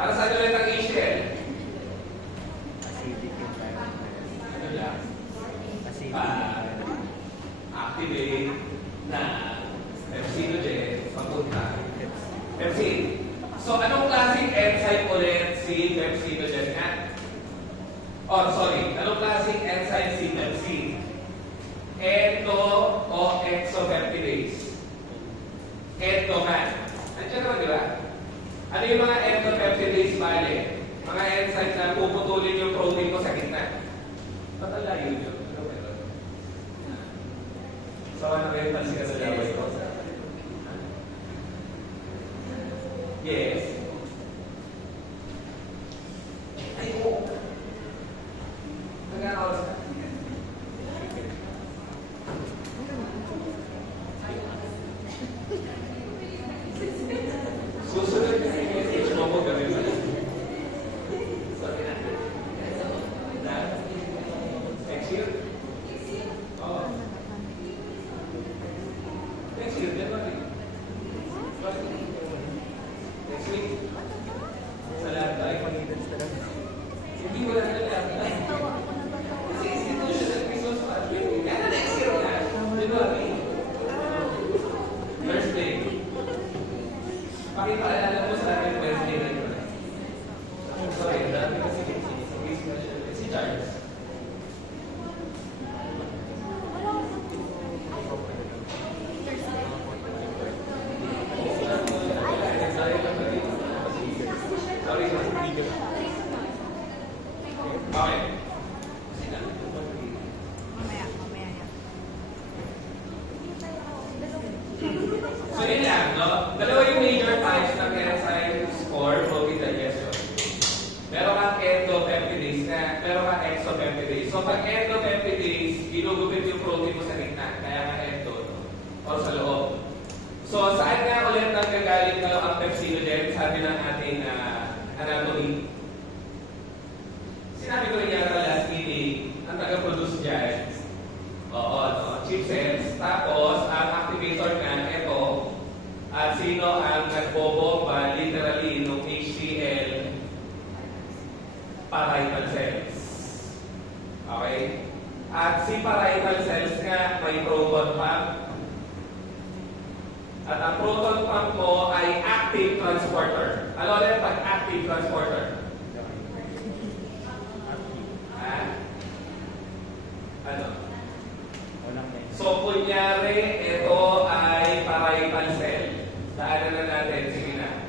Para saan ulit ang HCl? Acidic environment. Ano lang? Acidic Ah, environment. activate na pepsinogen papunta. Pepsin. So, anong klaseng enzyme ulit si pepsinogen nga? Oh, sorry. Anong klaseng enzyme si pepsin? Ento o exopeptidase? Ento nga. Nandiyan naman, di ba? Ano yung mga exopeptidase bale? Mga enzymes na puputulin yung protein ko sa gitna. Ba't ang layo yun? Ano meron? Sawa na kayo pansin ka sa laway ko. Yes. Ay, oo. Nag-aawas ka. Susunod na yung message mo gawin mo na. Sorry na. Na? Next year? Oo. Next year, January. Next week. Sa lahat tayo. Hindi ko lang lahat tayo. Kasi institutional resource management. Kaya na next year na. January. Thursday. Pakipaalala mo sa akin Wednesday na yun. Sorry, dami kasi si Charles. Sorry, okay. So yun lang, no? Dalawa yung major types ng enzymes for protein digestion. Meron kang endopeptidase na, meron kang exopeptidase. So pag endopeptidase, ginugupit yung protein mo sa gitna, kaya nga endo, no? O sa loob. So saan nga ulit nanggagaling na ang pepsinogen? Sabi ng ating anatomy. Sinabi ko rin yata last meeting, ang taga-produce dyan, oo, no? Chip cells. Tapos, ang activator nga, ito, at sino ang nagbobomba literally ng HCl parietal cells. Okay? At si parietal cells nga may proton pump. At ang proton pump mo ay active transporter. Ano ulit pag active transporter? Ha? Ano? So, kunyari, ito ay parietal cell. Daanan na natin. Sige na.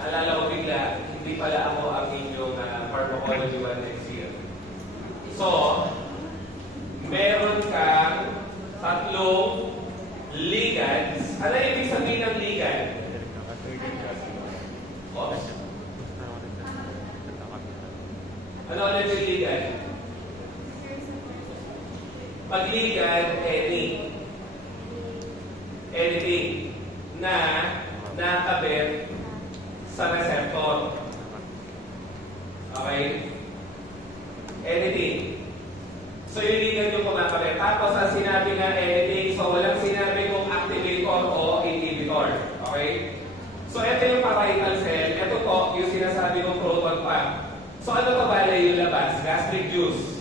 Naalala ko bigla, hindi pala ako ang inyong pharmacology 1 next year. So, meron kang tatlong ligands. Ano ibig sabihin ng ligand? Oh. Ano ulit yung ligand? Pag-ligand, anything na nakabit sa receptor. Okay? Anything. So, yung ligand yung kumakabit. Tapos, ang sinabi na anything, so walang sinabi kung activator o inhibitor. Okay? So, ito yung parietal cell. Ito po, yung sinasabi kong proton pump. So, ano pa ba yung labas? Gastric juice.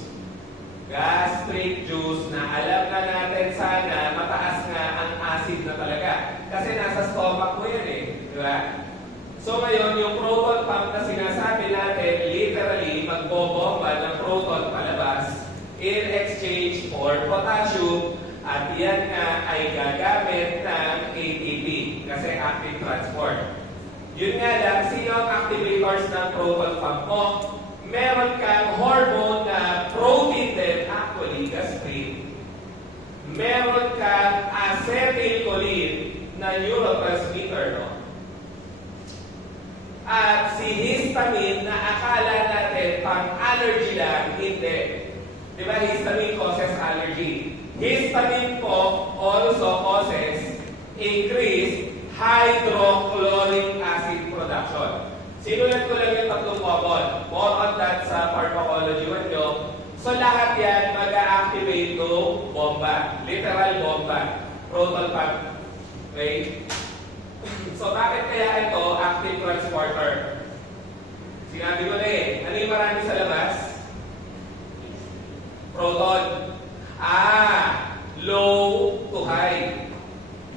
Gastric juice na alam na natin sana mataas nga ang acid na talaga. Kasi nasa stomach mo yan eh. Di ba? So ngayon, yung proton pump na sinasabi natin, literally, magbobomba ng proton palabas in exchange for potassium at yan nga ay gagamit ng ATP kasi active transport. Yun nga lang, sino ang activators ng proton pump mo? Meron kang hormone na protein din, actually, gastrin. Meron kang acetylcholine na neurotransmitter, no? At si histamine na akala natin pang-allergy lang, hindi. Di ba, histamine causes allergy. Histamine po also causes increased hydrochloric acid production. Sinulat ko lang yung tatlong common. More on that sa pharmacology 1 nyo. So lahat yan mag-a-activate to bomba. Literal bomba. Proton pump. Okay? So bakit kaya ito active transporter? Sinabi ko na eh. Ano yung marami sa labas? Proton. Low to high.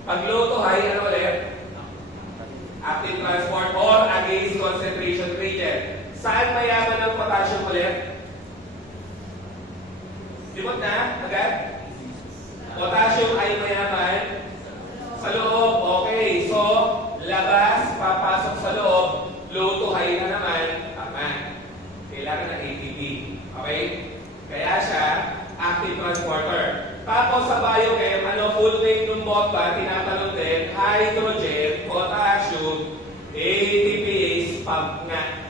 Pag low to high, ano ulit? Active transport or against concentration gradient. Saan mayaman ang potassium ulit? Dimot na? Agad? Potassium ay mayaman sa loob. Okay. So, labas, papasok sa loob. Low to high na naman. Tama. Kailangan ng ATP. Okay? Kaya siya, active transporter. Tapos sa biochem, full name ng bomba, tinatanong din, hydrogen, potassium, ATPase, pump nga.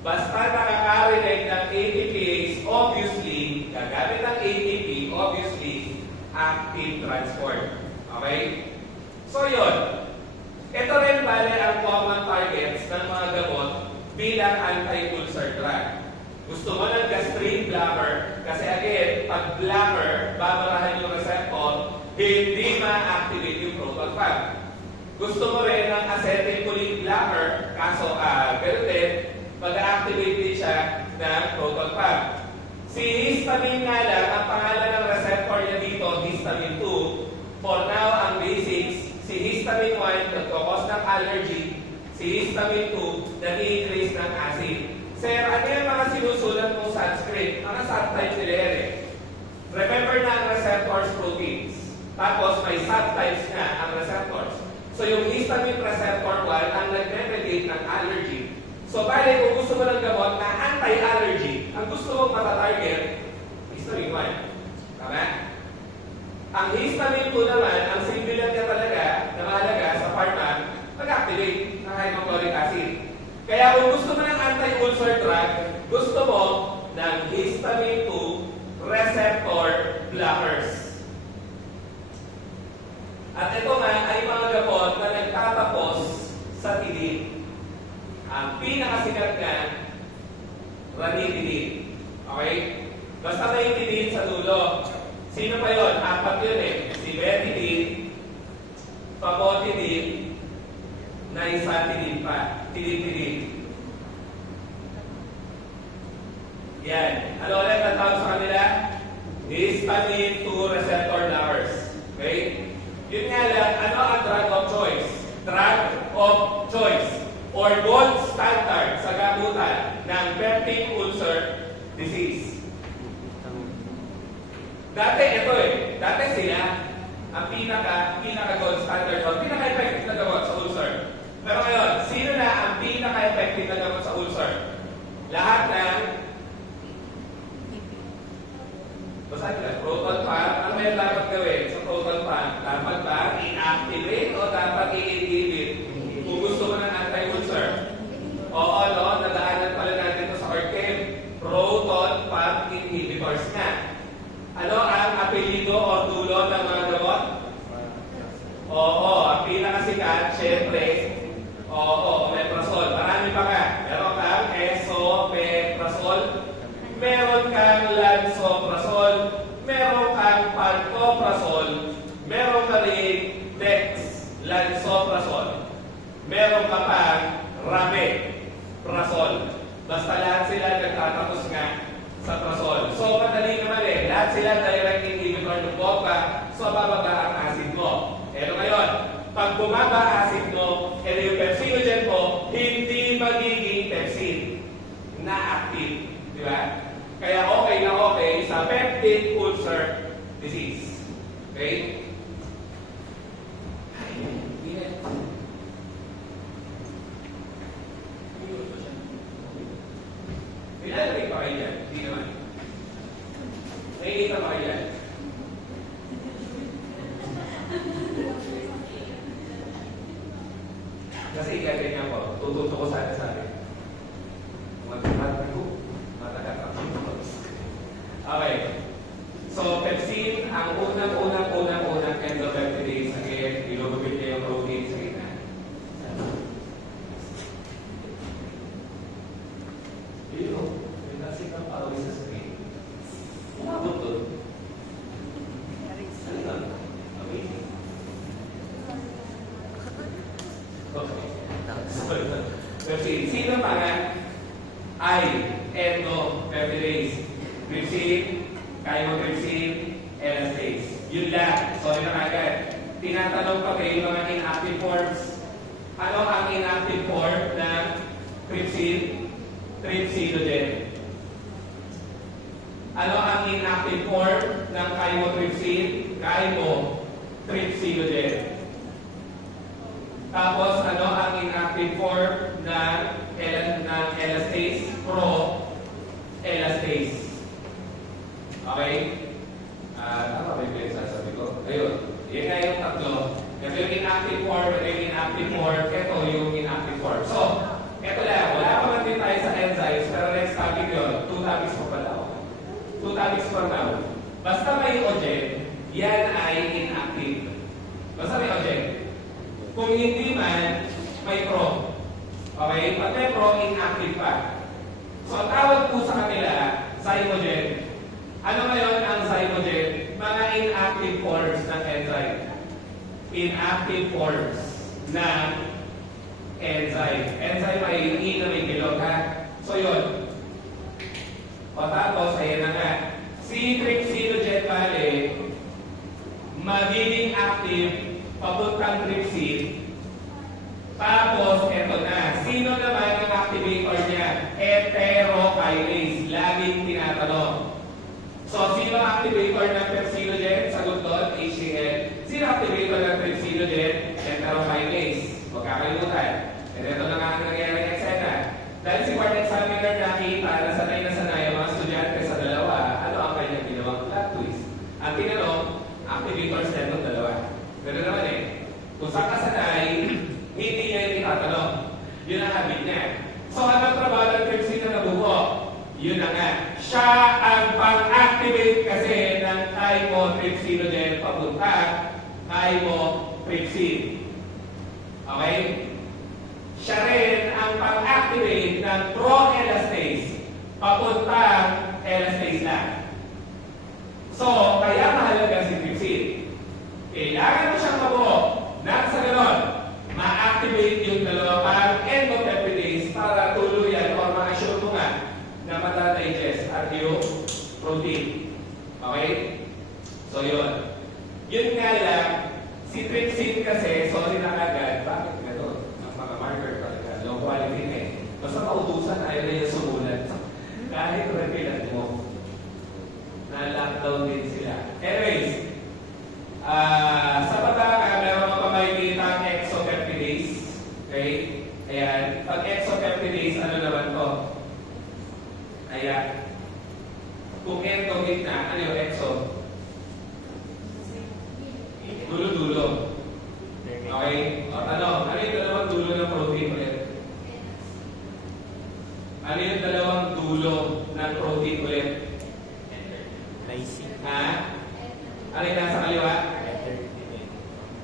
Basta nakakarinig ng ATPase, obviously, gagamit ng ATP, obviously, active transport. Okay? So yun. Ito rin bale ang common targets ng mga gamot bilang anti-ulcer drug. Gusto mo ng gastrin blocker, kasi again, pag blocker, babarahan yung receptor, hindi ma-activate yung proton pump. Gusto mo rin ng acetylcholine blocker, kaso ganun din, mag-activate din siya ng proton pump. Si histamine nga lang, ang pangalan ng receptor niya dito, histamine 2. For now, ang basics, si histamine 1, nagkakos ng allergy, si histamine 2, nag-increase ng acid. Sir, ano yung mga sinusulat mong Sanskrit? Mga subtypes nila yan eh. Remember na ang receptors proteins. Tapos may subtypes na ang receptors. So yung histamine receptor 1 ang nag-mediate ng allergy. So bali, kung gusto mo ng gamot na anti-allergy, ang gusto mong matatarget, histamine 1. Tama? Ang histamine 2 naman, ang singular niya talaga na mahalaga sa pharma, mag-activate ng hydrochloric acid. Kaya kung gusto mo ng anti-ulcer drug, gusto mo ng histamine 2 receptor blockers. At ito nga ay mga gamot na nagtatapos sa tilid. Ang pinakasikat nga, ranitidine. Okay? Basta may tilid sa dulo. Sino pa yun? 4 yun eh. Si betidine, famotidine, na isa tilid pa. Tilid. Yan. Ano ulit ang tawag sa kanila? Histamine 2 receptor blockers. Okay? Yun nga lang, ano ang drug of choice? Drug of choice or gold standard sa gamutan ng peptic ulcer disease. Dati ito eh. Dati sila ang pinaka gold standard o pinaka-effective na gamot sa ulcer. Pero ngayon, sino na ang pinaka-effective na gamot sa ulcer? Lahat ng basahin lang, proton pump. Ano may dapat gawin sa proton pump? Dapat ba i-activate o dapat i-inhibit? Kung gusto mo ng anti-ulcer. Oo, no? Nadaanan pala natin ito sa ORChem. Proton pump inhibitors nga. Ano ang apelido o dulo ng mga gamot? Oo, ang pinakasikat, syempre, omeprazole. Marami pa ka. Meron kang esomeprazole, meron kang lansoprazole, meron kang pantoprazole, meron ka rin dexlansoprazole, meron ka pang rameprazole. Basta lahat sila nagtatapos nga sa prazole. So, madali naman eh. Lahat sila direct inhibitor ng bomba, so bababa ang acid mo. Pero ngayon, pag bumaba acid mo, yung pepsinogen mo, hindi magiging pepsin na active. Di ba? Kaya okay na okay sa peptic ulcer disease. Okay? Nilalagay pa kayo dyan? Hindi naman. Nakikita pa kayo dyan? Kasi ganyan po, tututo ko sana sa akin. Matagat ako. Okay. So, pepsin, ang unang endopeptidase, again, ilulubid niya yung protein sa gitna. Yung nasik ang pawis sa screen. Umabot doon. Ano yun? Amazing. Okay. Trypsin. Sino pa nga? I, endopeptidase. Trypsin, chymotrypsin, elastase. Yun lang. Sorry na agad. Tinatanong pa kayo mga inactive forms. Ano ang inactive form ng trypsin? Trypsinogen. Ano ang inactive form ng chymotrypsin? Chymotrypsinogen. Tapos, ano ang inactive form ng elastase? Pro-elastase. Okay? Tama ba yung sasabi ko? Ayun. Yan nga yung tatlo. Ito yung inactive form, ito yung inactive form, ito yung inactive form. So, ito lang. Wala pa man din tayo sa enzymes, pero next topic yun. 2 topics pa pala. 2 topics for now. Basta may ojen, yan ay inactive. Basta may ojen. Kung hindi man, may pro. Okay? Pag may pro, inactive pa. So, ang tawag po sa kanila, zymogen. Ano ngayon ang zymogen? Mga inactive forms ng enzyme. Inactive forms ng enzyme. Enzyme ay E na may bilog, ha? So, yun. O tapos, ayan na nga. Si trypsinogen bale, magiging active papuntang trypsin. Tapos, eto na. Sino naman ang activator niya? Heterokinase. Laging tinatanong. So, sino ang activator ng trypsinogen? Sagot doon, HCl. Sino activator ng trypsinogen? Heterokinase. Huwag kakalimutan. And ito na nga ang nangyayari ng eksena. Dahil si board examiner nakita na sanay ang mga estudyante sa dalawa, ano ang kanyang ginawang plot twist? Ang tinanong, activators na itong dalawa. Pero naman kung saan ka sanay, hindi niya yung itatanong. Yun ang habit niya. So, ano ang trabaho ng trypsin na nabuo? Yun na nga. Siya ang pang-activate kasi ng chymotrypsinogen papunta chymotrypsin. Okay? Siya rin ang pang-activate ng pro-elastase papuntang elastase lang. So, kaya mahalaga si trypsin. Kailangan mo siyang mabuo nang sa ganon, ma-activate yung dalawang endopeptidase para tuluyan o ma-assure mo nga na matadigest at yung protein. Okay? So, yun. Yun nga lang, si trypsin kasi, sorry na agad, bakit gano'n? Ang mga marker talaga, low quality na Basta mautusan, ayaw na yung sumulat. Kahit repilan mo, na-lockdown din sila. Anyways, sa pataka, meron mga makikita ang exopeptidase. Okay? Ayan. Pag exopeptidase, ano naman to? Ayan. Kung endo gitna, ano yung exo? Dulo-dulo. Okay? O tanong, ano yung dalawang dulo ng protein ulit? Ano yung dalawang dulo ng protein ulit? Lysine. Ha? Ano yung nasa kaliwa?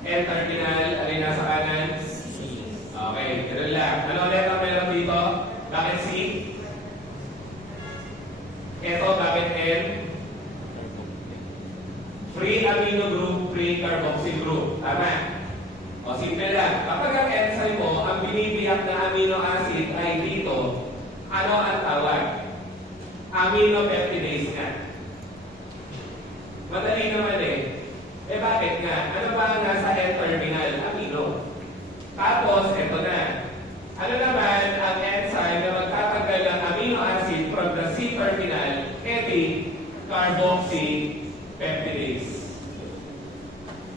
N-terminal. Ano yung nasa kanan? C. Okay, ganun lang. Ano ulit ang meron dito? Bakit C? Ito, bakit N? Free amino group, free carboxyl group. Tama? O, simple lang. Kapag ang enzyme mo, ang binibiyak na amino acid ay dito, ano ang tawag? Aminopeptidase nga. Madali naman bakit nga? Ano ba ang nasa N-terminal? Amino. Tapos, eto na. Ano naman ang enzyme na magtatanggal ng amino acid from the C-terminal? Carboxypeptidase.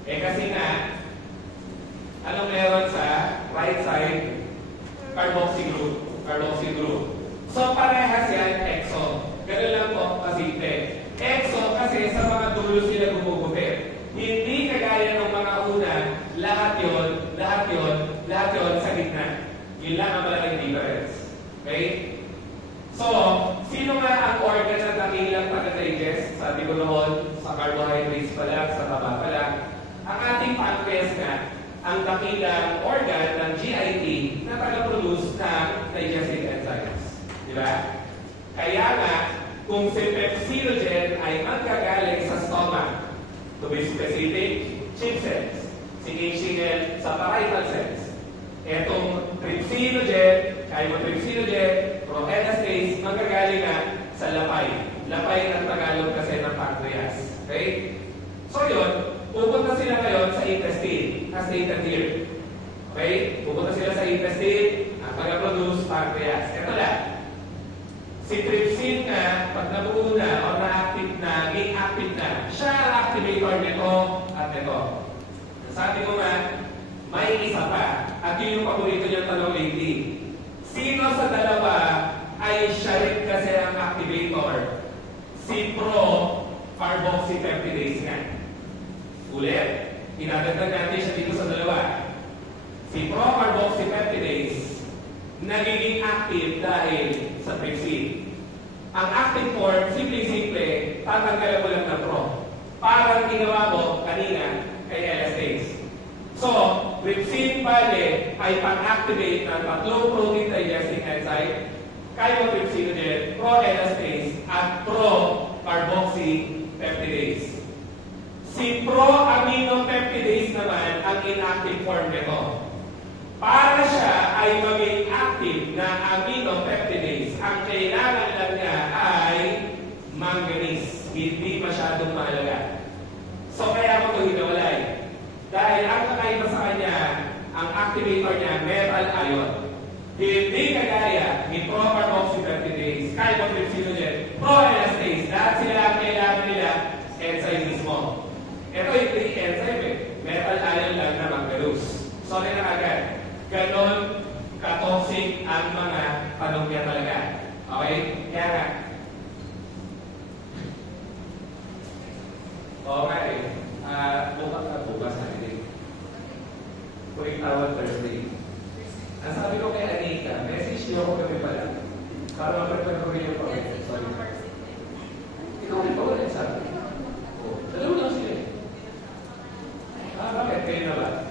Kasi nga, anong meron sa right side? Carboxy group. Carboxy group. So, parehas yan, exo. Ganun lang po, kasimple. Exo kasi sa mga dulo sila gumugupit. Hindi kagaya ng mga una, lahat yon sa gitna. Yun lang ang malaking difference. Okay? So, sino nga ang organ na dakilang pag-digest? Sabi ko noon, sa carbohydrates pa lang, sa taba pa lang. Ang ating pancreas nga, ang dakilang organ ng GIT na taga-produce ng digestive enzymes. Di ba? Kaya nga, kung si pepsinogen ay magkagaling sa stomach, to be specific, chip cells, si HCl sa parietal cells. Etong trypsinogen, chymotrypsinogen, proelastase, manggagaling nga sa lapay. Lapay ang Tagalog kasi ng pancreas. Okay? So yun, pupunta sila ngayon sa intestine, as stated here. Okay? Pupunta sila sa intestine, ang mag-produce pancreas. Ito lang. Si trypsin nga, pag nabuo na o na-active na, inactive na, siya ang activator nito at nito. Sabi ko nga, may isa pa. At yun yung paborito niyang tanong lately. Sino sa dalawa ay siya rin kasi ang activator? Si pro-carboxypeptidase nga. Ulit, inadagdag natin siya dito sa dalawa. Si pro-carboxypeptidase nagiging active dahil sa trypsin. Ang active form, simple-simple, tatanggalan mo lang ng pro. Parang ginawa mo kanina kay elastase. So, trypsin bale ay pang-activate ng tatlong protein digesting enzyme, chymotrypsinogen, pro-elastase, at pro-carboxypeptidase. Si pro-aminopeptidase naman ang inactive form nito. Para siya ay maging active na aminopeptidase, ang kailangan lang niya ay manganese. Hindi masyadong mahalaga. So, kaya mo ito hinawalay. Dahil ang kakaiba sa kanya, ang activator niya, metal ion. Hindi kagaya ni pro-carboxypeptidase, chymotrypsinogen, pro-elastase. Lahat sila ang kailangan nila, enzyme mismo. Ito yung 3 enzyme eh. Metal ion lang na manganese. So, na agad. Ganon ka-toxic ang mga tanong niya talaga. Okay? Kaya nga. Okay. Bukas na hindi. Tuwing tawag Thursday. Ang sabi ko kay Anika, message niyo ako kami pala. Para ma-prepare ko rin yung pag-ibig. Sorry. Ikaw rin pa wala yung sabi. Dalawa lang sila. Bakit? Kayo na ba?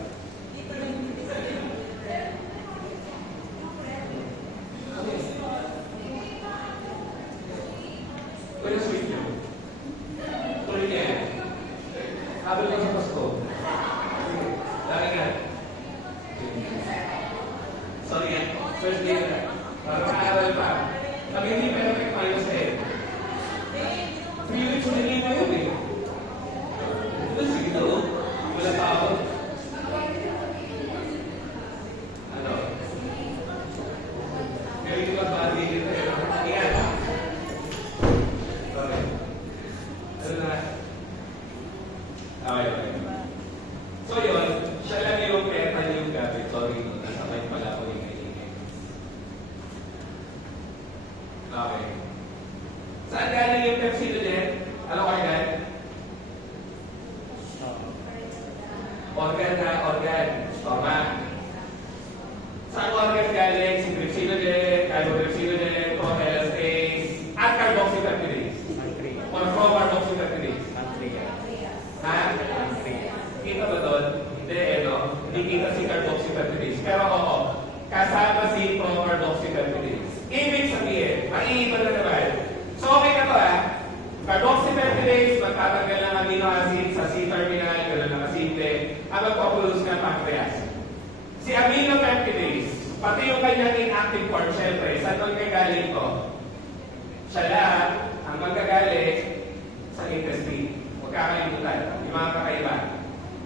Pwede sweet nyo. Tuloy niya. Habang lang sa Pasko. Lagi nga. Sorry nga. First day na. Para makaaral pa. Pag hindi perfect tayo sa head. 3 weeks na hindi mo yun eh. Ito sige ito. Wala tao. Ano? Galing ko magbahagi dito eh. Ingat. Okay. Ano na? Okay. So yun, siya lang yung metal yung gamit. Sorry, nasabay pala ako yung ingay. Okay. Saan galing yung pepsinogen? Ano kayo gan? Organ na organ. Stomach. Saan organ galing? Si trypsinogen, chymotrypsinogen, pro-elastase, at carboxypeptidase. Or pro-carboxypeptidase. Ha? Kita ba doon? Hindi, no? Hindi kita si carboxypeptidase. Pero oo, kasama si pro-carboxypeptidase. Ibig sabihin, maiiba na naman. So, okay na to ha. Carboxypeptidase, magtatanggal ng amino acid sa C-terminal, gano'n na kasimple, ang magpaproduce ng pancreas. Si aminopeptidase, pati yung kanyang inactive form, syempre, saan magkagaling to? Siya lang ang magkagaling sa intestine. Huwag kakalimutan, yung mga kakaiba.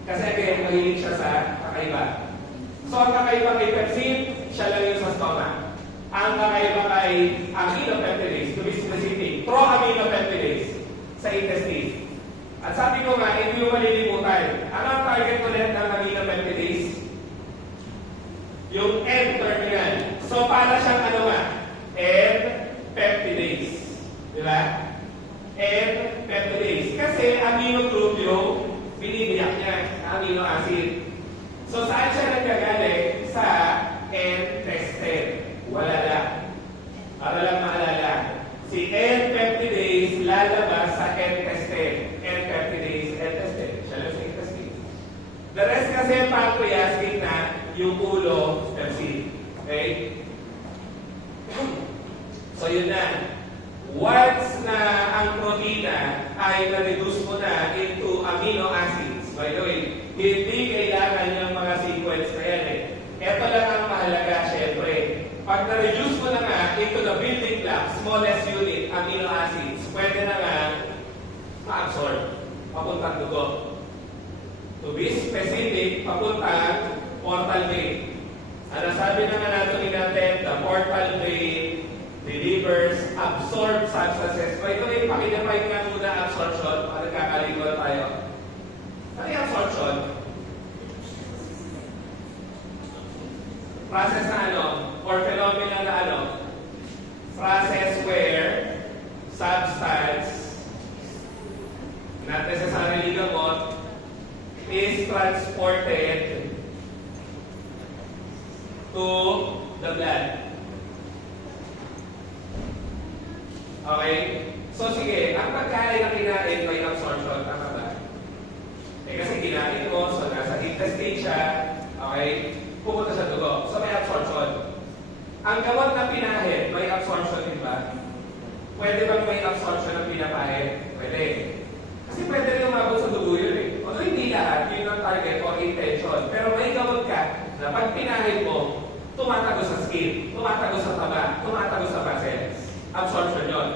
Kasi again, mahilig siya sa kakaiba. So, ang kakaiba kay pepsin, siya lang yung sa stomach. Ang kakaiba kay aminopeptidase, to be specific, pro-aminopeptidase sa intestine. At sabi ko nga, hindi mo malilimutan. Ano ang target ulit ng aminopeptidase? Yung N-terminal. So, para siyang ano nga? N-peptidase. Di ba? N-peptidase. Kasi amino group yung binibiyak niya, amino acid. So, saan siya nagkagaling? Sa N-testin. Wala lang. Para lang maalala. Si N-peptidase lalabas sa N-testin. N-peptidase, N-testin. Siya lang sa intestine. The rest kasi pancreas, na yung ulo, pepsin. Okay? So, yun na. Once na ang protina ay na-reduce mo na into amino acids, by the way, hindi kailangan yung mga sequence na yan eh. Ito lang ang smallest unit, amino acids, pwede na nga ma-absorb, papuntang dugo. To be specific, papuntang portal vein. Ano sabi ng anatomy natin, the portal vein delivers absorbed substances. By the way, pakidefine nga muna absorption, para nagkakaliguan tayo. Ano yung absorption? Process na ano? Or phenomena na ano? Process where substance, not necessarily gamot, is transported to the blood. Okay? So sige, ang pagkain na kinain may absorption, tama ba? Kasi kinain mo, so nasa intestine siya, okay? Pupunta sa dugo. So may absorption. Ang gamot na pinahid, may absorption din ba? Pwede bang may absorption ng pinapahid? Pwede. Kasi pwede rin umabot sa dugo yun eh. Although hindi lahat, yun ang target or intention. Pero may gamot ka na pag pinahid mo, tumatago sa skin, tumatago sa taba, tumatago sa muscles. Absorption yun.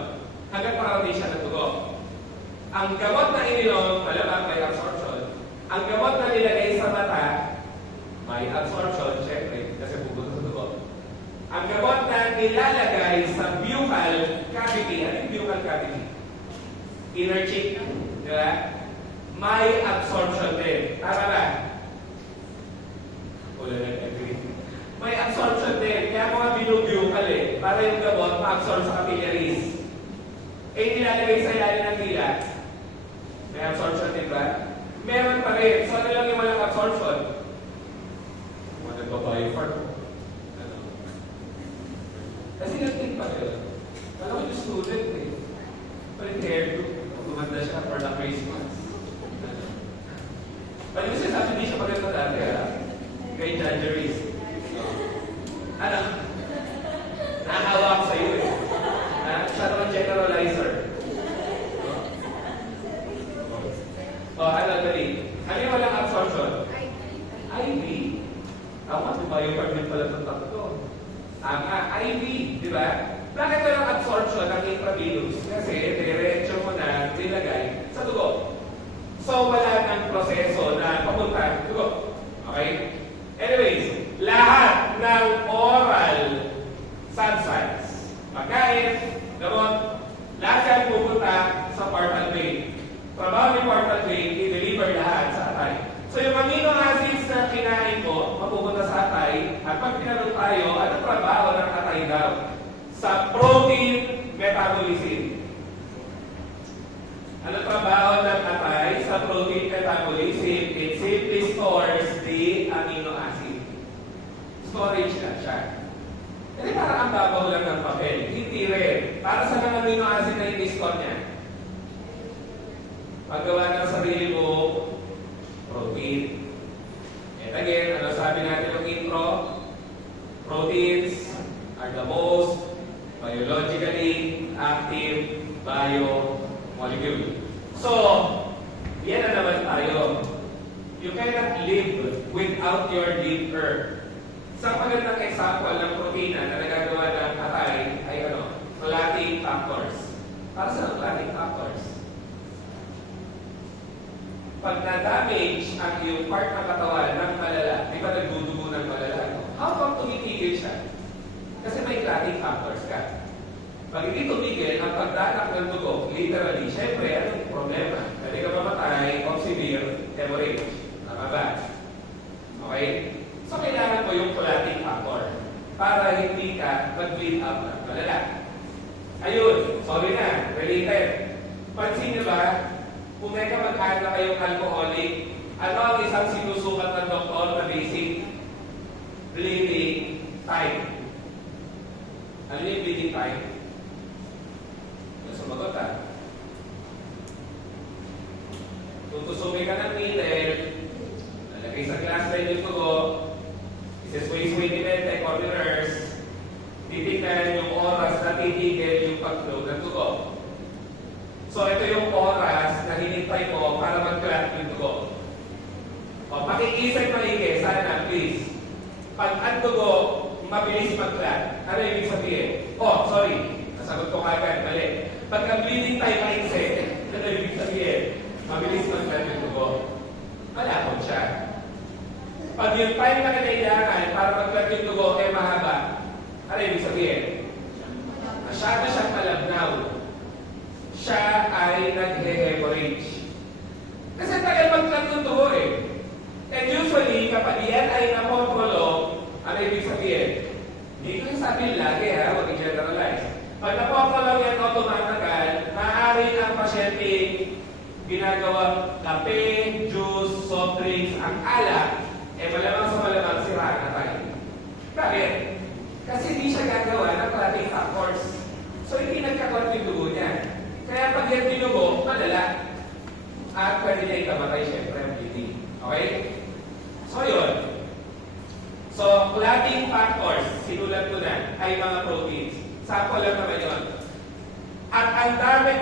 Hanggang parating siya ng dugo. Ang gamot na ininom, malamang may absorption. Ang gamot na nilagay sa mata, may absorption, syempre, kasi pupunta sa dugo. Ang gamot na nilalagay sa buccal cavity, ano yung buccal cavity? Inner cheek, di ba? May absorption din. Tama ba? Wala na everything. May absorption din. Kaya mga binubuccal eh, para yung gamot ma-absorb sa capillaries. Eh, nilalagay sa ilalim ng dila. May absorption din ba? Meron pa rin. So, ano lang yung walang absorption? Babae part. Ano? Kasi nag-think pa yun. Alam ko yung student eh. Palit hairdo. Tumanda siya for the Christmas. Ano? Pwede ko siya sabi, hindi siya pagkita dati ha. Kay Janjaris. Ano? Nakahawa ako sa'yo eh. Siya naman generalizer. Ano dali? Ano yung walang absorption? IV. Tama, di ba? Yung permit pala ng tatlo. Tama, IV, di ba? Bakit walang absorption ng intravenous? Kasi diretso mo na nilagay sa dugo. So, wala ng proseso na papunta sa dugo. Okay? Anyways, lahat ng oral substance, pagkain, gamot, lahat yan pupunta sa portal vein. Trabaho ni portal vein, i-deliver lahat sa atay. So yung amino acids na kinain mo, mapupunta sa atay, at pag pinanong tayo, ano trabaho ng atay daw? Sa protein metabolism. Ano trabaho ng atay sa protein metabolism? It simply stores the amino acid. Storage na siya. Kasi parang ang babaw lang ng papel. Hindi rin. Para sa mga amino acid na i-store niya. Paggawa ng sarili mo, protein. And again, ano sabi natin ng intro? Proteins are the most biologically active biomolecule. So, yan na naman tayo. You cannot live without your liver. Sa magandang example ng protina na nagagawa ng atay ay ano? Clotting factors. Para sa clotting factors? Pag na-damage ang iyong part ng katawan ng malala, di ba nagdudugo ng malala? How come tumitigil siya? Kasi may clotting factors ka. Pag hindi tumigil, ang pagdanak ng dugo, literally, syempre, anong problema? Pwede ka mamatay of severe hemorrhage. Tama ba? Okay? So, kailangan mo yung clotting factor para hindi ka mag-bleed out ng malala. Ayun, sorry na, related. Pansin niyo ba, kung may kamag-anak na kayong alcoholic, ano ang isang sinusukat ng doktor na basic? Bleeding time. Ano yung bleeding time? Sumagot ha. Tutusumi ka ng needle, lalagay sa glass line yung tugo, isisway-sway ni Mente, corners, titignan yung oras na titigil yung pag-flow ng tugo. So, ito yung oras na hinintay mo para mag-clot yung dugo. O, pakiisip maigi, sana, please. Pag ang dugo, mabilis mag-clot. Ano ibig sabihin? Oh, sorry. Sagot ko kagad, mali. Pag ang bleeding time maiksi, ano ibig sabihin? Mabilis mag-clot yung dugo. Malapot siya. Pag yung time na kailangan para mag-clot yung dugo ay mahaba, ano ibig sabihin? Masyado siyang malabnaw. Siya ay nag-hemorrhage. Kasi tagal mag-clot yung dugo eh. And usually, kapag yan ay nakontrolo, ano ibig sabihin? Hindi ko yung sabihin lagi ha, huwag i-generalize. Pag nakontrolo yan o tumatagal, maaari ang pasyente ginagawang kape, juice, soft drinks, ang alak, eh malamang sa malamang siraan na tayo. Bakit? Kasi hindi siya gagawa ng clotting factors. So hindi nagkakot yung dugo niya. Kaya pag yan dinugo, malala. At pwede niya ikamatay syempre ang bleeding. Okay? So yun. So, clotting factors, sinulat ko na, ay mga proteins. Sample lang naman yun. At ang dami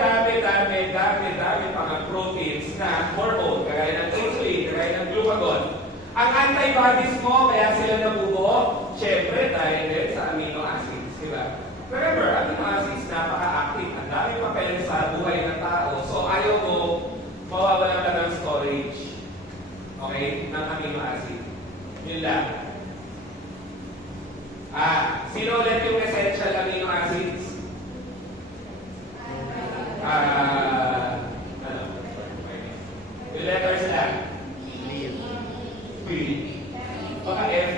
mga proteins na hormone, kagaya ng insulin, kagaya ng glucagon. Ang antibodies mo, kaya sila nabubuo, syempre dahil din sa amino acids, di ba? Remember, amino acids napaka-active. Ang dami papel sa buhay ng tao. So, ayaw mo, mawawalan ka ng storage. Okay? Ng amino acid. Yun lang. Sino ulit yung essential amino acids? Ano? Yung letters lang. P. Baka F.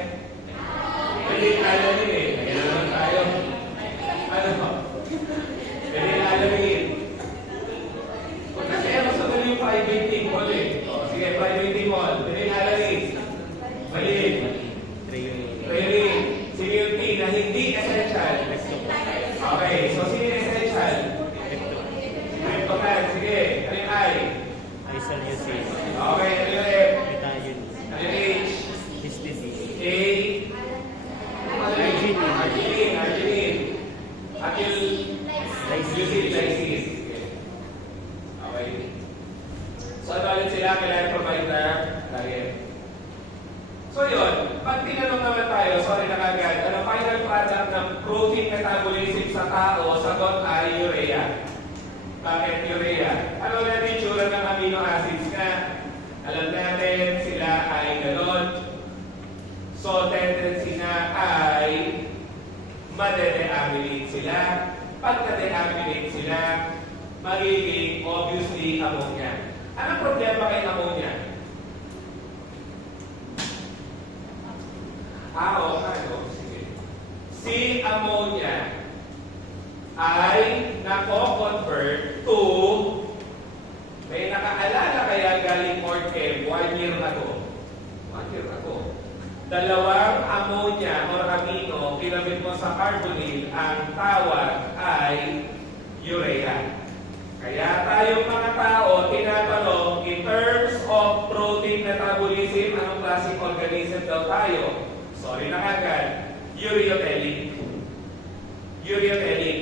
Pwede alamin eh. Kaya naman tayo. Ano? Pwede alamin. Kasi ano sa tuloy yung 518 mall eh. Sige, 518 mall. Pwede alamin. Mali. Training. Sino yung T na hindi essential? Okay, so sino yung essential? Cryptocan. Sige, ano yung I? Isoleucine. Okay, ano yung F? Methionine. Ano yung H? Histidine. A? Arginine. At yung lysis. Okay. So, ano ulit sila? Kailangan provide na diet. So yun, pag tinanong naman tayo, sorry na kagad, ano final product ng protein metabolism sa tao, sagot ay urea. Bakit urea? Ano natin itsura ng amino acids nga? Alam natin sila ay ganon. So tendency na ay madedeaminate sila. Pag nadeaminate sila, magiging obviously ammonia. Anong problema kay ammonia? Sige. Si ammonia ay nako-convert to, may nakaalala kaya galing Orchem 1 year ago. Dalawang ammonia or amino, kinabit mo sa carbonyl, ang tawag ay urea. Kaya tayong mga tao, tinatanong, in terms of protein metabolism, anong klaseng organism daw tayo? Sorry na kagad, ureotelic.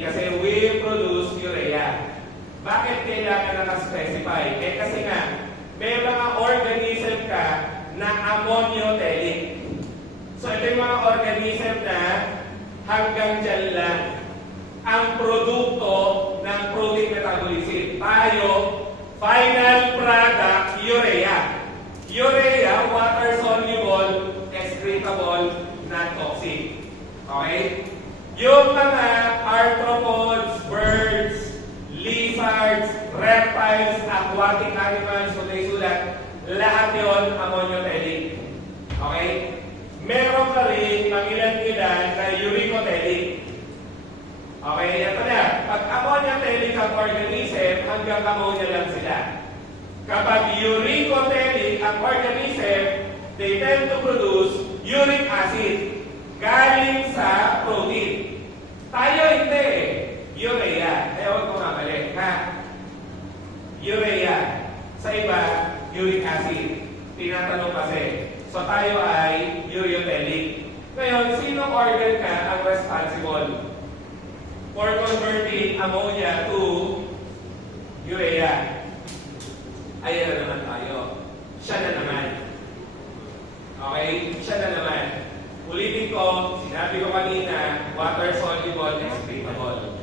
Kasi we produce urea. Bakit kailangan naka-specify? Kasi nga, may mga organism ka na ammoniotelic. So ito yung mga organism na hanggang dyan lang ang produkto ng protein metabolism. Tayo, final product, urea. Urea, water-soluble, excretable, non-toxic. Okay? Yung mga arthropods, birds, lizards, reptiles, aquatic animals, kung naisulat, lahat yun ammoniotelic. Okay? Meron ka rin mangilan-ilan na uricotelic. Okay, ito na. Pag ammoniotelic ang organism, hanggang ammonia lang sila. Kapag uricotelic ang organism, they tend to produce uric acid galing sa protein. Tayo hindi eh. Urea. Kaya huwag kumabalik. Urea. Sa iba, uric acid. Tinatanong kasi. So tayo ay ureotelic. Ngayon, sinong organ ka ang responsible for converting ammonia to urea? Ayan na naman tayo. Siya na naman. Okay? Siya na naman. Ulitin ko, sinabi ko kanina, water-soluble, excretable.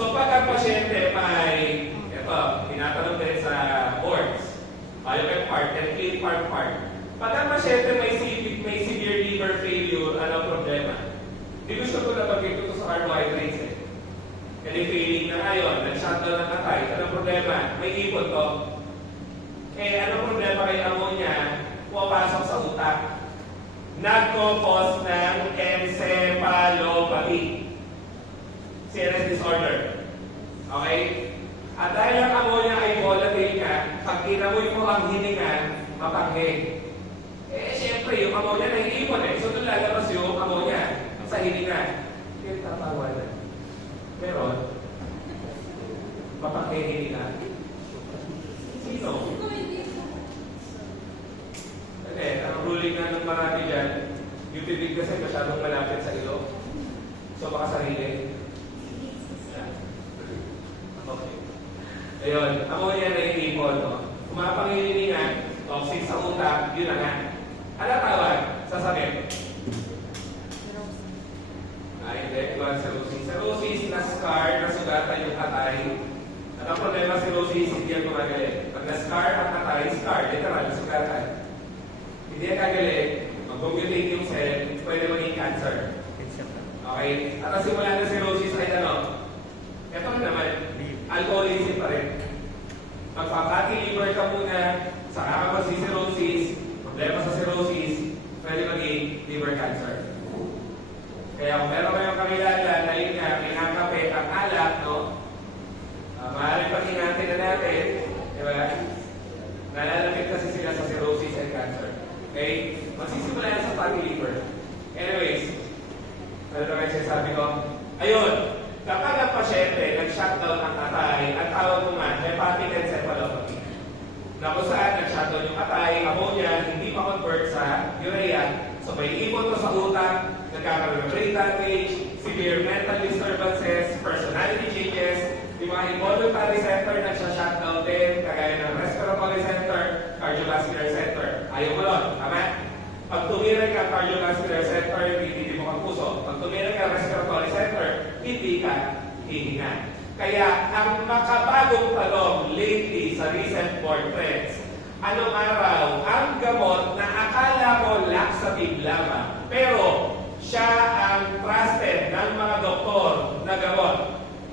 So pag ang pasyente may, ito, tinatanong din sa boards, biochem part and clean part. Pag ang pasyente may severe liver failure, ano problema? Di gusto ko na pag-ito to sa carbohydrates eh. Kasi failing na ngayon, nag-shutdown ng atay, ano problema? May ipon to. Eh, ano problema kay ammonia? Pumapasok sa utak. Nagko-cause ng encephalopathy. CNS disorder. Okay? At dahil ang ammonia ay volatile nga, pag inamoy mo ang hininga, mapanghe. Eh, syempre, yung ammonia naiipon eh. So, doon lalabas yung ammonia sa hininga. Hindi tatawanan. Meron. Mapanghe hininga. Sino? Hindi, ang ruling nga ng marami dyan, yung bibig kasi masyadong malapit sa ilong. So, baka sarili. Okay. Ayun, ammonia na iipon, no? Kumapangiliningan, toxic sa utak, yun na nga. Ano tawag? Sasabihin. Hindi, ito ang cirrhosis. Cirrhosis na scar, nasugatan yung atay. At ang problema sa cirrhosis, hindi yan gumagaling. Pag na-scar ang atay, scar, literal, nasugatan. Hindi yan gagaling, mag-mutate yung cell, pwede maging cancer. Okay? At ang simula ng cirrhosis ay ano? Ito naman, alcoholism pa rin. Magpa-fatty liver ka muna, saka ka magsi-cirrhosis, problema sa cirrhosis, pwede maging liver cancer. Kaya kung meron kayong kakilala na yun nga, may nakapit ang alak, no? Maaaring pag-ingatan na natin, di ba? Nalalapit kasi sila sa cirrhosis and cancer. Okay? Magsisimula yan sa fatty liver. Anyways, ano na kayo sabi ko? Ayun, kapag ang pasyente nag-shutdown ang atay, ang tawag mo nga, hepatic encephalopathy. Na kung saan nag-shutdown yung atay, ammonia, hindi pa-convert sa urea. So may ipon to sa utak, nagkakaroon ng brain damage, severe mental disturbances, personality changes, yung mga involuntary center nagsha-shutdown din, kagaya ng respiratory center, cardiovascular center. Ayaw mo nun, tama? Pag tumiran ka cardiovascular center, hindi mo kang puso. Pag tumiran ka respiratory center, hindi ka hihinga. Kaya ang makabagong tanong lately sa recent board trends, anong araw ang gamot na akala mo laxative lamang, pero siya ang trusted ng mga doktor na gamot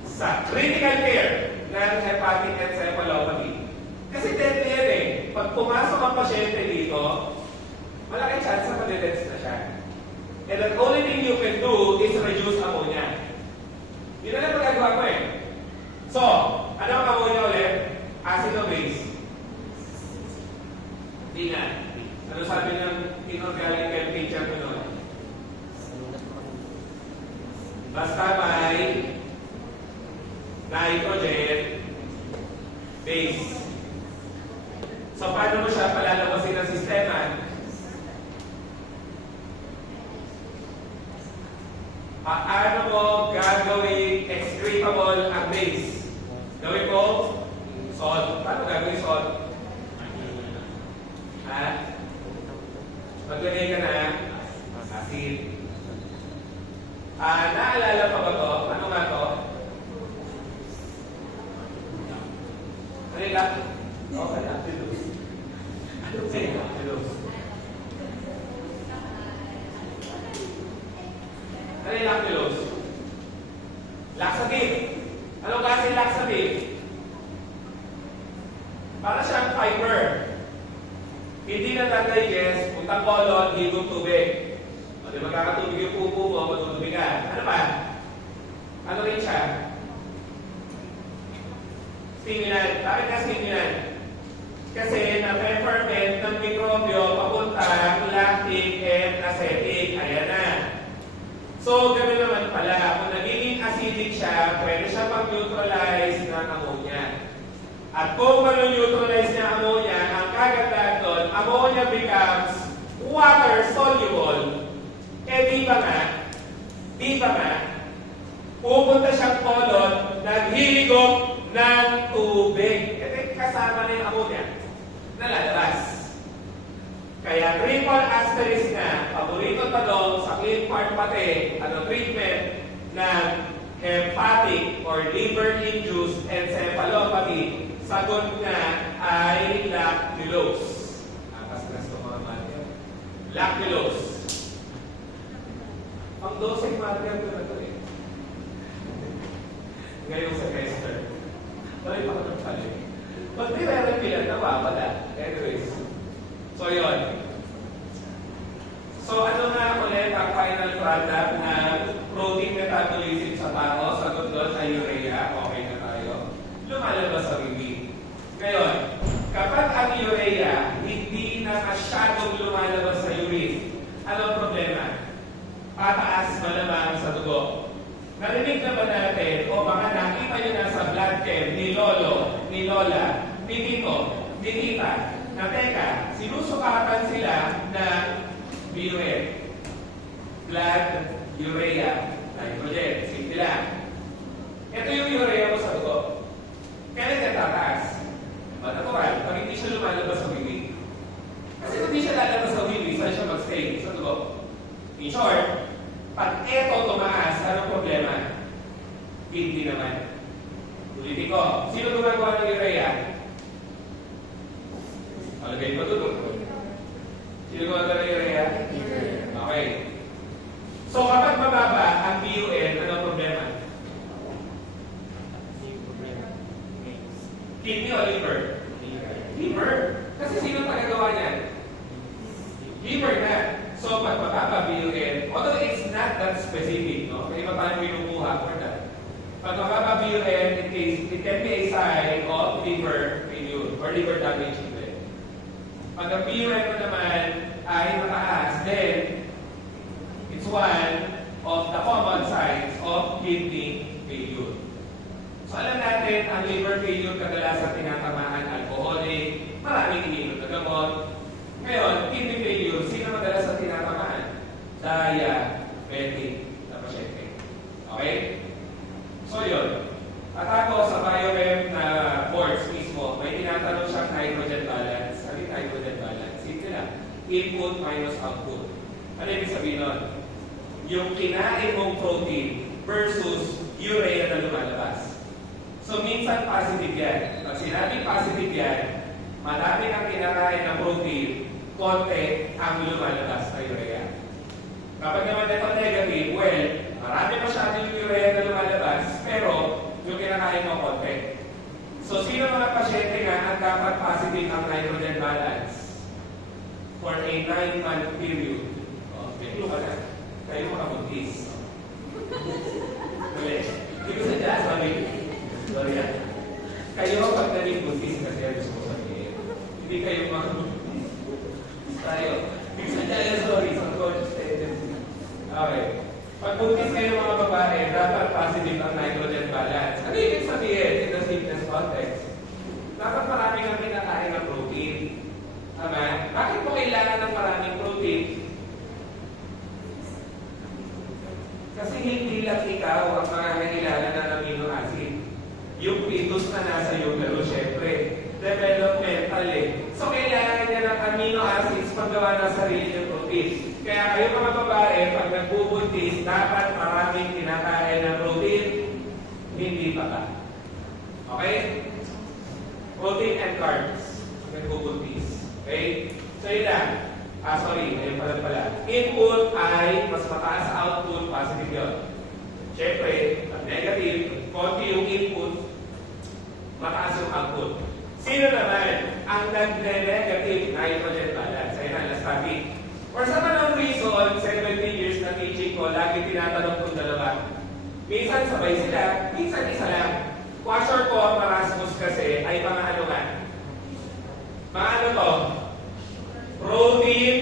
sa critical care ng hepatic encephalopathy. Kasi deadly yan eh. Pag pumasok ang pasyente dito, malaking chance na madedens na siya. And the only thing you can do is reduce ammonia. Yun na lang magagawa ko eh. So, ano ang ammonia ulit? Acid o base? Hindi nga. Ano sabi ng inorganic chem teacher ko nun? Basta may nitrogen base. So, paano mo siya palalabasin ng sistema? Paano mo gagawin excretable ang base? Gawin mo salt. Paano gagawin salt? Maglagay ka na acid. Naalala pa ba to? Ano nga to? Ano yung lactose? Okay, lactose. Ano yung lactose? Ano yung lactose? Laxative. Anong klase laxative? Para siyang fiber. Hindi na na-digest, puntang colon, higong tubig. O di magkakatubig yung pupo mo, matutubig ka. Ano pa? Ano rin siya? Stimulant. Bakit ka stimulant? Kasi na-ferment ng mikrobyo papuntang lactic and acetic. Ayan na. So, gano'n naman pala. Kung nagiging acidic siya, pwede siya pag-neutralize ng ammonia. At kung mag-neutralize niya ammonia, ang kagandaan doon, ammonia becomes water-soluble. Eh di ba nga, pupunta siyang colon, naghihigop ng tubig. Ito kasama na yung ammonia na lalabas. Kaya triple asterisk na, paborito tanong sa clean part pati, ano treatment ng hepatic or liver-induced encephalopathy, sagot nga ay lactulose. Kaskas ko mga marker. Lactulose. Ang dosing marker ko na ito eh. Ngayong semester. Tuloy pa ko ng pali. Pag nire-refill na wala. Anyways. So yun. So ano nga ulit ang final product ng protein metabolism sa tao? Sagot doon ay urea. Okay na tayo. Lumalabas sa bibig. Ngayon, kapag ang urea hindi na masyadong lumalabas sa urine, ano ang problema? Pataas malamang sa dugo. Narinig na ba natin o baka nakita nyo na sa blood chem ni Lolo, ni Lola, ni Tito, ni Tita, na teka, sinusukatan sila na BUN, blood urea nitrogen. Simple lang. Ito yung urea mo sa dugo. Kailan ka tataas? Natural, pag hindi siya lumalabas sa bibig. Kasi kung hindi siya lalabas sa bibig, saan siya mag-stay? Sa dugo. In short, pag ito tumaas, anong problema? Hindi naman. Ulitin ko, sino gumagawa ng urea? Alagay pa doon. Sino gumagawa ng urea? Okay. So kapag mababa ang BUN, anong problema? Kidney o liver? Liver. Kasi sino tagagawa niyan? Liver na. So, pag mababa BUN, although it's not that specific, no? May iba tayong pinukuha for that. Pag mababa BUN, it can be a sign of liver failure or liver damage even. Pag ang BUN mo naman ay mataas, then it's one of the common signs of kidney failure. So, alam natin, ang liver failure kadalasan tinatamaan alcoholic, maraming ininom na gamot. Ngayon, kidney failure, sino madalas ang tinatamaan? Diabetic na pasyente. Okay? So yun. At ako sa biochem na course mismo, may tinatanong siyang nitrogen balance. Ano yung nitrogen balance? Simple lang. Input minus output. Ano ibig sabihin nun? Yung kinain mong protein versus urea na lumalabas. So minsan positive yan. Pag sinabing positive yan, marami kang kinakain ng protein, konti ang lumalabas na urea. Kapag naman ito negative, well, marami masyadong yung urea na lumalabas, pero yung kinakain mo konti. So, sino mga pasyente nga ang dapat positive ang nitrogen balance for a 9-month period? Okay, ka na. Kayo mga buntis. Ulit. Hindi ko sadya, sabi. Sorry yan. Kayo pag naging buntis kasi ang gusto ko sabihin. Hindi kayo mga buntis. Tayo. Bisa dyan, sorry, subconscious tendency. Okay. Pag buntis kayo mga babae, dapat positive ang nitrogen balance. Ano ibig sabihin in the sickness context? Dapat marami kang kinakain ng protein. Tama? Bakit mo kailangan ng maraming protein? Kasi hindi lang ikaw ang mga kailangan ng amino acid. Yung fetus na nasa iyo, pero syempre, developmental eh. So, kailangan niya ng amino acids paggawa ng sarili ng protein. Kaya kayo mga babae, pag nagbubuntis, dapat maraming kinakain ng protein, hindi pa ka. Okay? Protein and carbs. Pag nagbubuntis. Okay? So, yun lang. Ayun pala. Input ay mas mataas sa output, positive yun. Siyempre, pag negative, konti yung input, mataas yung output. Sino naman ang nag-negative nitrogen balance? Ayun na, last topic. For some unknown reason, 17 years na teaching ko, lagi tinatanong kong dalawa. Minsan sabay sila, minsan isa lang. Washer ko, Marasmus kasi, ay mga ano nga? Mga ano to? Protein,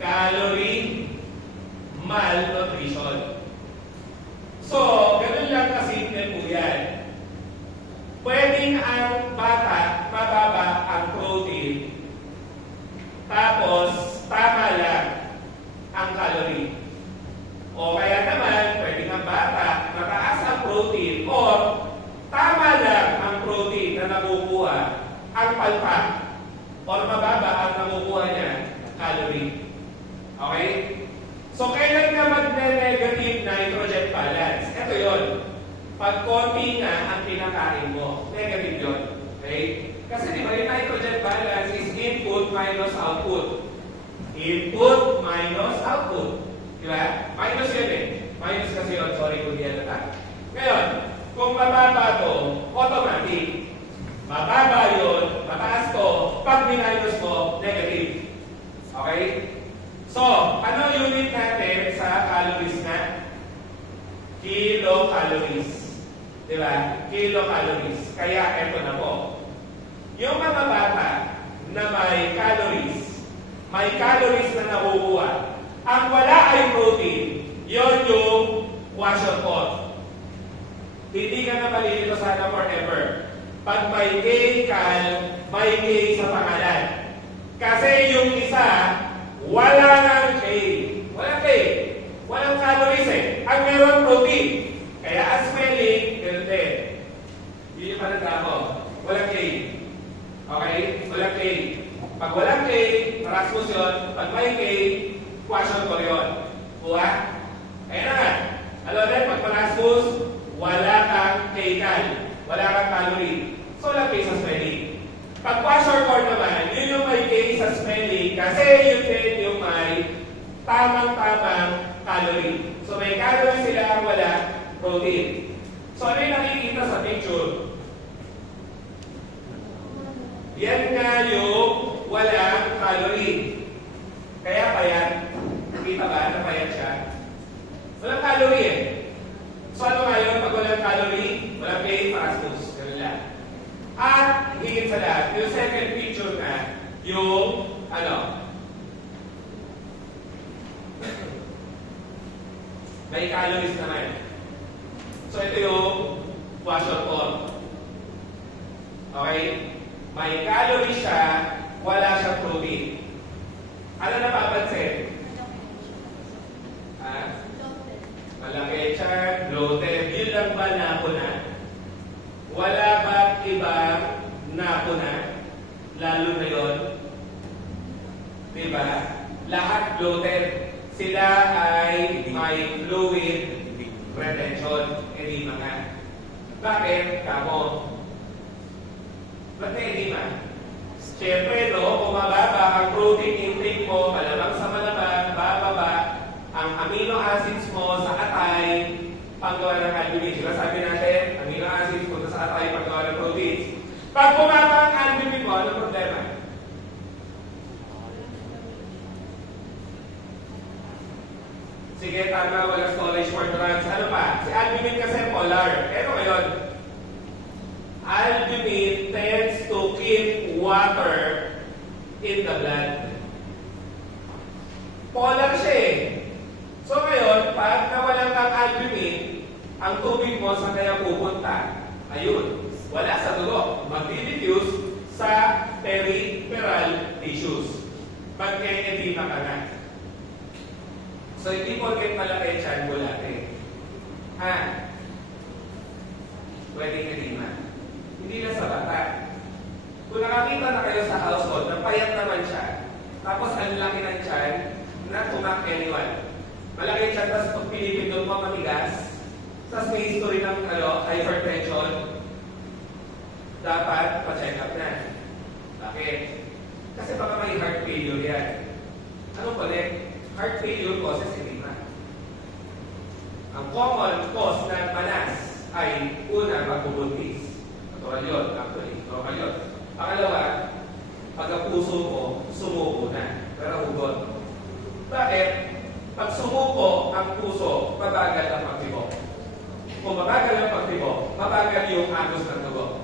calorie, malnutrition. So, ganun lang kasimple po yan. Pwedeng ang bata, mababa ang protein, tapos tama lang ang calorie. O kaya naman, pwedeng ang bata, mataas ang protein, o tama lang ang protein na nakukuha, ang palpak, o mababa ang nakukuha niya, calorie. Okay? So, kailan ka negative nitrogen balance. Ito yun. Pag konti na ang pinakain mo, negative yun. Okay? Kasi di ba yung nitrogen balance is input minus output. Input minus output. Di ba? Minus yun eh. Minus kasi yun. Sorry kung di yan na. Ngayon, kung mababa to, automatic. Mababa yun, mataas to, pag minus mo, negative. Okay? So, ano unit natin sa calories na? Kilocalories. Di ba? Kilocalories. Kaya eto na po. Yung mga bata na may calories na nakukuha. Ang wala ay protein, yon yung kwashiorkor. Hindi ka na malilito sana forever. Pag may K, cal, may K sa pangalan. Kasi yung isa, wala nang K. Walang K. Walang calories eh. Ang meron protein. Kaya as smelling, ganun din. Yun yung panagda ko. Walang K. Okay? Walang K. Pag walang K, marasmus yun. Pag may K, kwashiorkor yun. Kuha? Ayan na nga. Alam din, pag marasmus, wala kang K-cal. Wala kang calorie. So, walang K sa smelling. Pag kwashiorkor naman, yun yung may K sa smelling kasi yun din yung may tamang-tamang calorie. So, may calorie sila, wala protein. So, ano yung nakikita sa picture? Yan nga yung walang calorie. Kaya payat. Nakita ba na payat siya? Walang calorie eh. So, ano nga yun? Pag walang calorie, walang K, parasmus. Ganun lang. At higit sa lahat, yung second picture na, yung may calories naman. So ito yung kwashiorkor. Okay? May calories siya, wala siyang protein. Ano napapansin? Malaki siya, bloated. Yun lang ba napuna? Wala ba ibang napuna? Lalo na yun. Diba? Lahat bloated. Sila ay may fluid retention. Edema nga. Bakit? Kamo. Ba't may edema? Siyempre, no, kung mababa ang protein intake mo, malamang sa malamang, bababa ang amino acids mo sa atay, paggawa ng albumin. Diba sabi natin, amino acids punta sa atay, paggawa ng proteins. Pag bumaba ang albumin mo, ano problema? Sige, tama, walang storage for trans. Ano pa? Si albumin kasi polar. Eto ngayon, albumin tends to keep water in the blood. Polar siya eh. So ngayon, pag nawalan kang albumin, ang tubig mo sa kaya pupunta, ayun, wala sa dugo. Mag-diffuse sa peripheral tissues. Mag-edema ka na. So, hindi porket malaki tiyan bulate. Pwedeng edema. Hindi lang sa bata. Kung nakakita na kayo sa household, na payat naman siya, tapos ang laki ng tiyan, na tumak-anyone. Malaki yung tiyan, tapos pag pinipindot mo matigas, tapos may history ng hypertension, dapat pa-check up na. Bakit? Kasi baka may heart failure yan. Ano pala? Heart failure causes edema. Ang common cause ng manas ay una, pagbubuntis. Natural yun, actually. Normal yun. Pangalawa, pag ang puso mo, sumuko na. Pero hugot. Bakit? Pag sumuko ang puso, mabagal ang pagtibok. Kung mabagal ang pagtibok, mabagal yung agos ng dugo.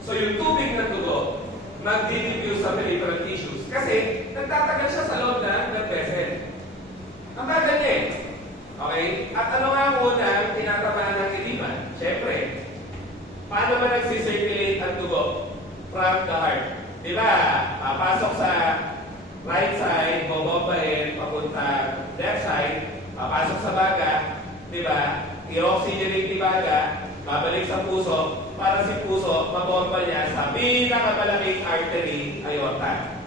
So yung tubig ng dugo, mag-diffuse sa peripheral tissues. Kasi nagtatagal siya sa loob ng blood vessel. Ang bagal niya eh. Okay? At ano nga muna ang tinatamaan ng edema? Siyempre, paano ba nagsisirculate ang dugo? From the heart. Diba? Papasok sa right side, bobombahin, papunta left side, papasok sa baga, diba? I-oxygenate ni baga, babalik sa puso, para si puso, mabomba niya sa pinakamalaking artery, aorta.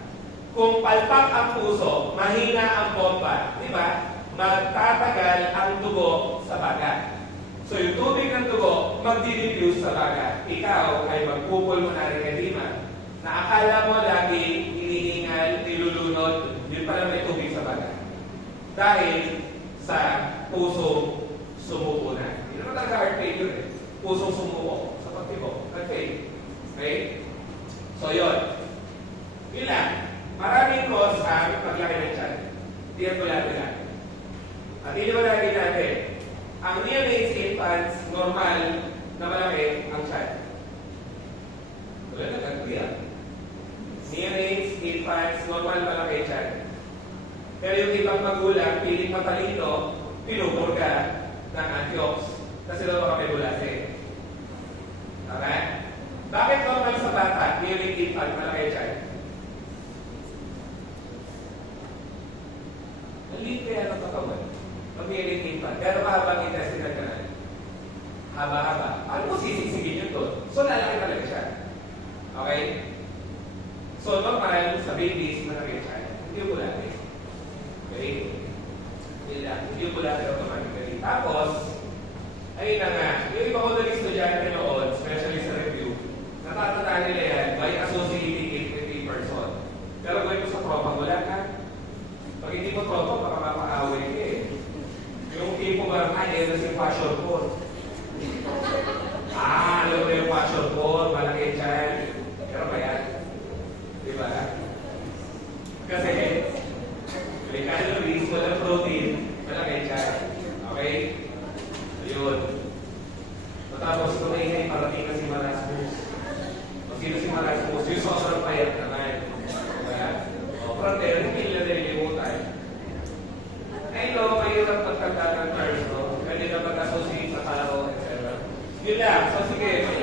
Kung palpak ang puso, mahina ang bomba, di ba? magtatagal ang dugo sa baga. So yung tubig ng dugo, magdi-diffuse sa baga. Ikaw ay magpupulmonary edema na akala mo lagi hinihingal, nilulunod, yun pala may tubig sa baga. Dahil sa puso sumuko na. Hindi naman talaga heart failure eh. Pusong sumuko sa pagtibo. Nag-fail. Okay? So yun. Yun lang. Maraming cause ang paglaki ng tiyan. Tiyan ko lang. At iniwalagin natin, ang neonates infants, normal na malaki ang tiyan. Wala na, nag-clear. Neonates infants, normal malaki tiyan. Pero yung ibang magulang, piling matalino, pinupur ka ng antiox. Kasi daw baka may bulase. Okay? Bakit normal sa bata, neonate infant, malaki tiyan? Maliit kaya ng katawan. Mag-neonate infant. Gano'n mahaba ang intestinal canal? Haba-haba. Ano mo sisig-sigin yun doon? So, lalaki talaga siya. Okay? So, normal sa babies, malaki tiyan. Hindi yung bulate. Okay? Hindi yung bulate automatically. Tapos, ayun na nga, yung iba ko na estudyante noon, especially sa review, natatandaan nila yan by associating it with a person. Pero kung ito sa tropa, wala ka. Pag hindi mo tropa, baka mapaaway ka eh. Yung tipo ba, ito si fashion code. Alam mo yung fashion code, malaki dyan. Pero ba yan? Diba? Kasi, may calories, walang protein, malaki dyan. Okay? Ayun. Matapos ito na ingay, parating na si Marasmus. O sino si Marasmus? Yung sobrang payat naman. Diba? O, frontier, hindi nila nililimutan. Ay, no, mahirap pagtagda ng terms, no? Pwede na mag-associate sa tao, etc. Yun lang. So, sige.